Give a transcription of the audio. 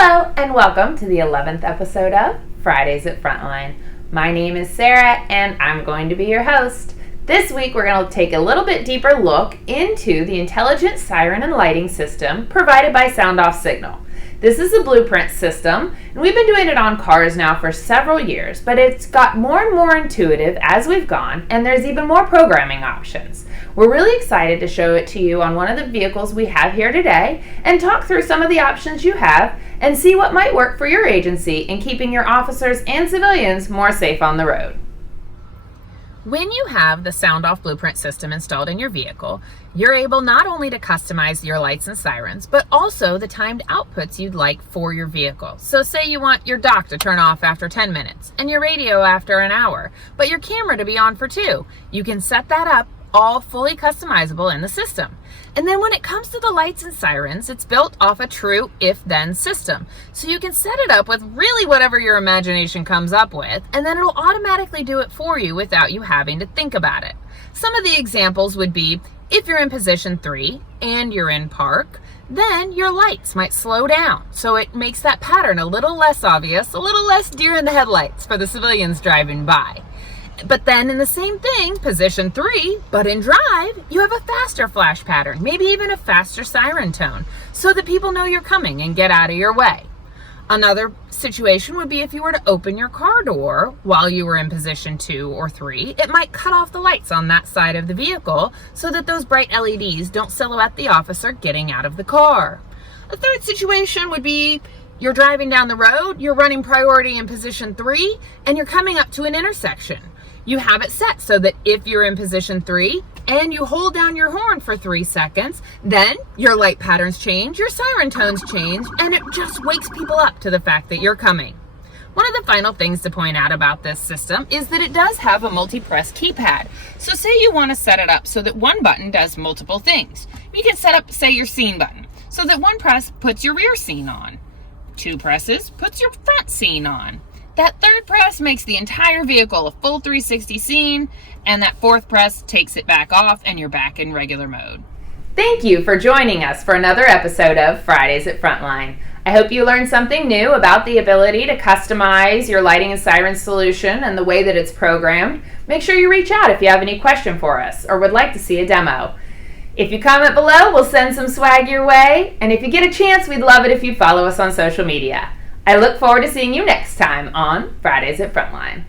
Hello and welcome to the 11th episode of Fridays at Frontline. My name is Sarah and I'm going to be your host. This week we're going to take a little bit deeper look into the intelligent siren and lighting system provided by SoundOff Signal. This is a blueprint system, and we've been doing it on cars now for several years, but it's got more and more intuitive as we've gone, and there's even more programming options. We're really excited to show it to you on one of the vehicles we have here today and talk through some of the options you have and see what might work for your agency in keeping your officers and civilians more safe on the road. When you have the SoundOff Blueprint system installed in your vehicle, you're able not only to customize your lights and sirens, but also the timed outputs you'd like for your vehicle. So say you want your dock to turn off after 10 minutes and your radio after an hour, but your camera to be on for 2. You can set that up all fully customizable in the system. And then when it comes to the lights and sirens, it's built off a true if-then system. So you can set it up with really whatever your imagination comes up with, and then it'll automatically do it for you without you having to think about it. Some of the examples would be, if you're in position 3 and you're in park, then your lights might slow down. So it makes that pattern a little less obvious, a little less deer in the headlights for the civilians driving by. But then in the same thing, position 3, but in drive, you have a faster flash pattern, maybe even a faster siren tone, so that people know you're coming and get out of your way. Another situation would be if you were to open your car door while you were in position 2 or 3, it might cut off the lights on that side of the vehicle so that those bright LEDs don't silhouette the officer getting out of the car. A third situation would be you're driving down the road, you're running priority in position 3, and you're coming up to an intersection. You have it set so that if you're in position 3 and you hold down your horn for 3 seconds, then your light patterns change, your siren tones change, and it just wakes people up to the fact that you're coming. One of the final things to point out about this system is that it does have a multi-press keypad. So say you want to set it up so that one button does multiple things. You can set up, say, your scene button, so that one press puts your rear scene on. 2 presses puts your front scene on. That 3rd press makes the entire vehicle a full 360 scene, and that 4th press takes it back off and you're back in regular mode. Thank you for joining us for another episode of Fridays at Frontline. I hope you learned something new about the ability to customize your lighting and siren solution and the way that it's programmed. Make sure you reach out if you have any question for us or would like to see a demo. If you comment below, we'll send some swag your way, and if you get a chance, we'd love it if you follow us on social media. I look forward to seeing you next time on Fridays at Frontline.